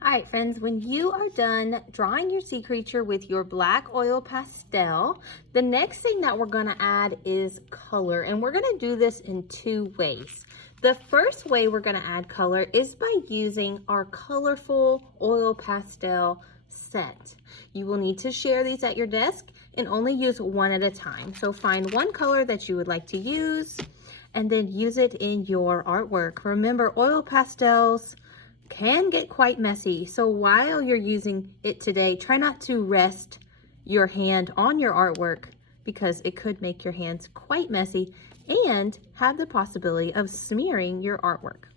All right, friends, when you are done drawing your sea creature with your black oil pastel, the next thing that we're gonna add is color, and we're gonna do this in two ways. The first way we're gonna add color is by using our colorful oil pastel set. You will need to share these at your desk and only use one at a time. So find one color that you would like to use and then use it in your artwork. Remember, oil pastels can get quite messy. So while you're using it today, try not to rest your hand on your artwork because it could make your hands quite messy and have the possibility of smearing your artwork.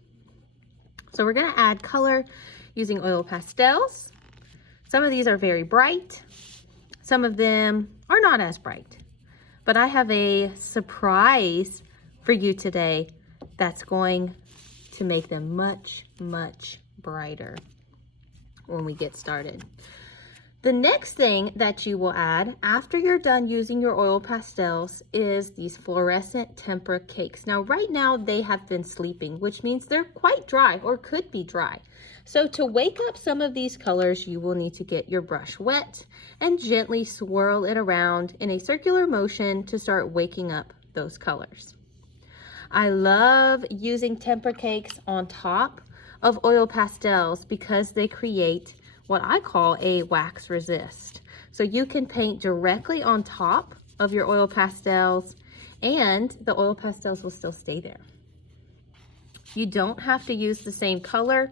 So we're gonna add color using oil pastels. Some of these are very bright. Some of them are not as bright. But I have a surprise for you today that's going to make them much, much brighter when we get started. The next thing that you will add after you're done using your oil pastels is these fluorescent tempera cakes. Now, right now they have been sleeping, which means they're quite dry or could be dry. So to wake up some of these colors, you will need to get your brush wet and gently swirl it around in a circular motion to start waking up those colors. I love using tempera cakes on top of oil pastels because they create what I call a wax resist. So you can paint directly on top of your oil pastels and the oil pastels will still stay there. You don't have to use the same color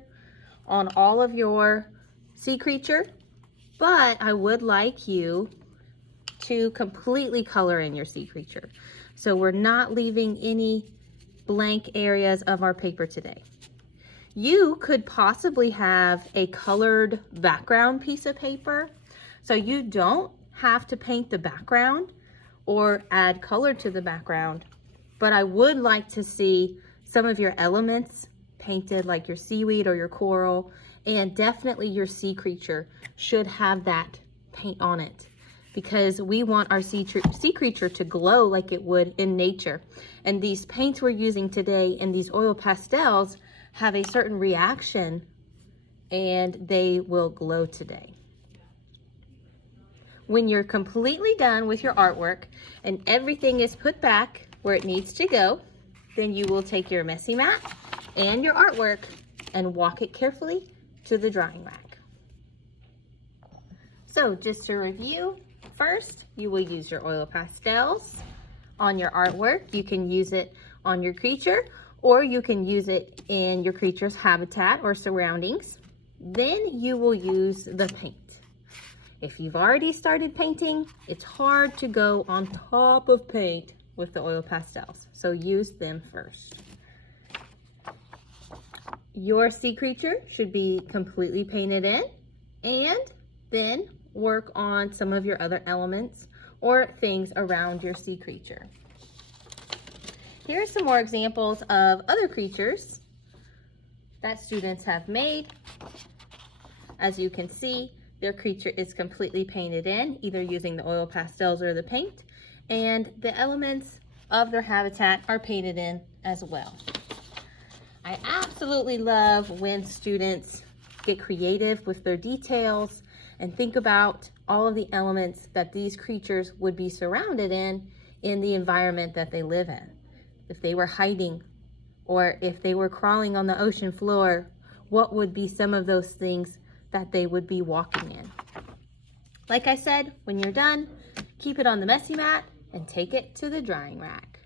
on all of your sea creature, but I would like you to completely color in your sea creature. So we're not leaving any blank areas of our paper today. You could possibly have a colored background piece of paper, so you don't have to paint the background or add color to the background, but I would like to see some of your elements painted, like your seaweed or your coral, and definitely your sea creature should have that paint on it, because we want our sea creature to glow like it would in nature. And these paints we're using today and these oil pastels have a certain reaction and they will glow today. When you're completely done with your artwork and everything is put back where it needs to go, then you will take your messy mat and your artwork and walk it carefully to the drying rack. So just to review, first, you will use your oil pastels on your artwork. You can use it on your creature, or you can use it in your creature's habitat or surroundings. Then you will use the paint. If you've already started painting, it's hard to go on top of paint with the oil pastels, so use them first. Your sea creature should be completely painted in, and then work on some of your other elements or things around your sea creature. Here are some more examples of other creatures that students have made. As you can see, their creature is completely painted in, either using the oil pastels or the paint, and the elements of their habitat are painted in as well. I absolutely love when students get creative with their details and think about all of the elements that these creatures would be surrounded in the environment that they live in. If they were hiding or if they were crawling on the ocean floor, what would be some of those things that they would be walking in? Like I said, when you're done, keep it on the messy mat and take it to the drying rack.